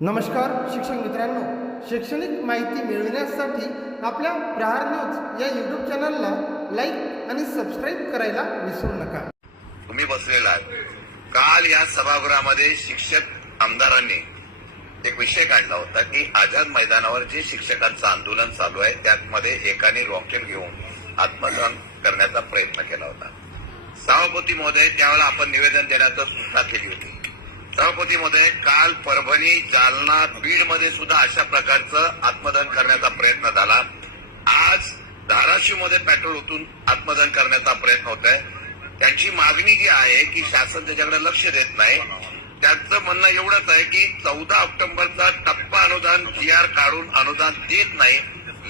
नमस्कार शिक्षक मित्रांनो. शैक्षणिक माहिती मिळविण्यासाठी आपल्या प्रहार न्यूज या यूट्यूब चॅनलला लाईक आणि सबस्क्राईब करायला विसरू नका. तुम्ही बसलेला आहे. काल या सभागृहामध्ये शिक्षक आमदारांनी एक विषय काढला होता की आझाद मैदानावर जे शिक्षकांचं आंदोलन चालू आहे त्यामध्ये एकाने रॉकेट घेऊन आत्मदहन करण्याचा प्रयत्न केला होता. सभापती महोदय त्यावेळेला आपण निवेदन देण्याचं सूचना केली होती. सभापती काल परभणी जालना बीडमध्ये सुद्धा अशा प्रकारचं आत्मदहन करण्याचा प्रयत्न झाला. आज धाराशिवमध्ये पेट्रोल ओतून आत्मदहन करण्याचा प्रयत्न होत आहे त्यांची मागणी जी आहे की शासन त्याच्याकडे लक्ष देत नाही. त्यांचं म्हणणं एवढंच आहे की चौदा ऑक्टोबरचा टप्पा अनुदान जी आर काढून अनुदान देत नाही.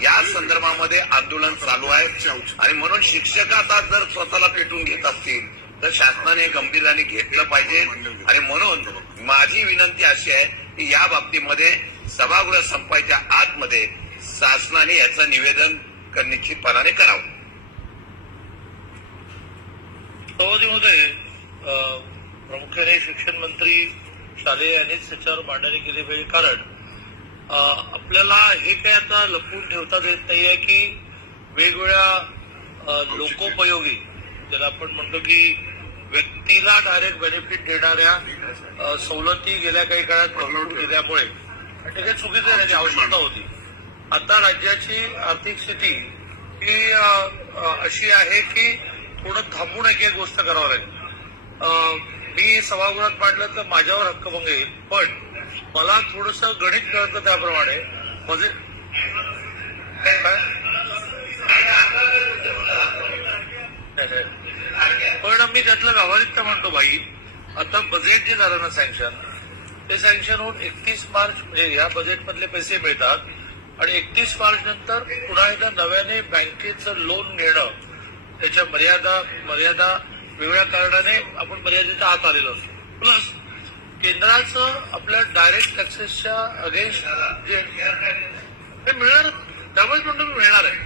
या संदर्भामध्ये आंदोलन चालू आहे. आणि म्हणून शिक्षक आता जर स्वतःला पेटून घेत असतील तर शासनाने गंभीराने घेतलं पाहिजे. आणि म्हणून माझी विनंती अशी आहे की या बाबतीमध्ये सभागृह संपायच्या आतमध्ये शासनाने याचं निवेदन निश्चितपणाने करावं. सभापती महोदय प्रामुख्याने शिक्षण मंत्री शालेय यांनीच त्याच्यावर मांडणी केली पाहिजे. कारण आपल्याला हे काय आता लपवून ठेवता येत नाहीये की वेगवेगळ्या लोकोपयोगी ज्याला आपण म्हणतो की व्यक्तीला डायरेक्ट बेनिफिट देणाऱ्या सवलती गेल्या काही काळात भरपूर दिल्यामुळे आणि ते काही चुकीचं याची त्याची आवश्यकता होती. आता राज्याची आर्थिक स्थिती ही अशी आहे की थोडं थांबून एक एक गोष्ट करावं लागेल. मी सभागृहात मांडलं तर माझ्यावर हक्कभंग येईल पण मला थोडस गणित कळतं त्याप्रमाणे. म्हणजे काय? पण मी त्यातलं व्यावहारिकता म्हणतो भाई आता बजेट जे झालं ना सँक्शन ते सँक्शन होऊन एकतीस मार्च म्हणजे या बजेटमधले पैसे मिळतात. आणि एकतीस मार्च नंतर पुन्हा एकदा नव्याने बँकेचं लोन घेणं त्याच्या मर्यादा मर्यादा वेगळ्या कारणाने आपण मर्यादेच्या आत आलेलो असतो. प्लस केंद्राचं आपल्या डायरेक्ट टॅक्सेसच्या अगेन्स्ट जे मिळणार त्यामुळेच म्हणतो मिळणार आहे.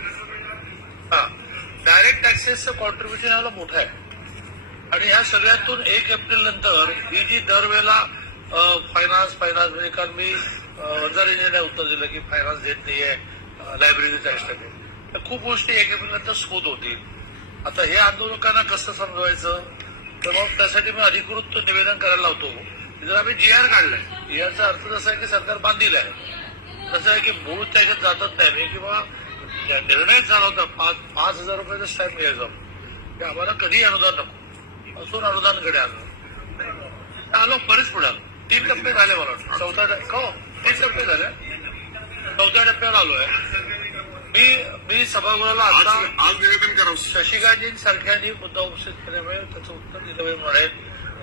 डायरेक्ट टॅक्सेसचं कॉन्ट्रीब्युशन याला मोठं आहे. आणि ह्या सगळ्यातून एक एप्रिल नंतर ही जी दरवेळेला फायनान्स फायनान्स म्हणजे काल मी वजारीने उत्तर दिलं की फायनान्स देत नाहीये लायब्ररी टॅक्स टाकेल तर खूप गोष्टी एक एप्रिल नंतर स्फोत होतील. आता हे आंदोलकांना कसं समजवायचं? तर मग त्यासाठी मी अधिकृत निवेदन करायला लावतो. जर आम्ही जी आर काढलाय जी आरचा अर्थ जसा आहे की सरकार बांधील आहे. कसं आहे की मूळ त्याच्यात जातच नाही. किंवा निर्णय झाला होता. पाच पाच हजार रुपयाचा स्टॅम्प घ्यायचा. की आम्हाला कधी अनुदान नको. असून अनुदानकडे आलो आलो बरेच पुढे. आलो तीन टप्पे झाले मला वाटतं. चौथा टप्पा. हो तीन टप्पे झाले. चौथ्या टप्प्यावर आलोय मी मी सभागृहाला आता आज निवेदन करावं शशिकांजी सारख्यांनी मुद्दा उपस्थित केल्यामुळे त्याचं उत्तर दिलं म्हणेल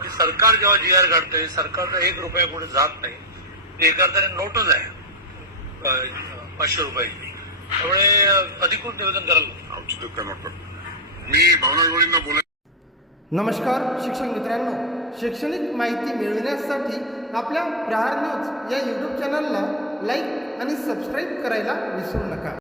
की सरकार जेव्हा जी आर काढतंय सरकारचा एक रुपया पुढे जात नाही. ते एका अर्थाने नोटच आहे. पाचशे रुपयाची त्यामुळे अधिकृत निवेदन करायला औचित्य मी भावना गवळींना बोलाय नमस्कार शिक्षक मित्रांनो. शैक्षणिक माहिती मिळविण्यासाठी आपल्या प्रहार न्यूज या यूट्यूब चॅनलला लाईक आणि सबस्क्राईब करायला विसरू नका.